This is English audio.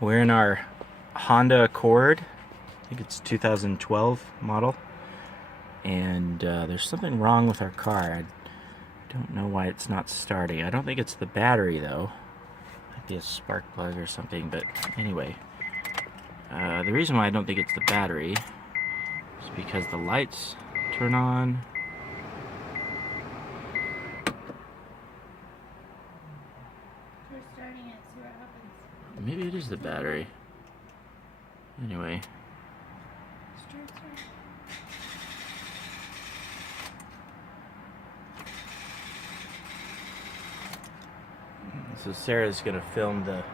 We're in our Honda Accord. I think it's 2012 model. And there's something wrong with our car. I don't know why it's not starting. I don't think it's the battery though. Might be a spark plug or something, but anyway. The reason why I don't think it's the battery is because the lights turn on. We're starting it, see what happens. Maybe it is the battery. Anyway. Start. So Sarah's gonna film the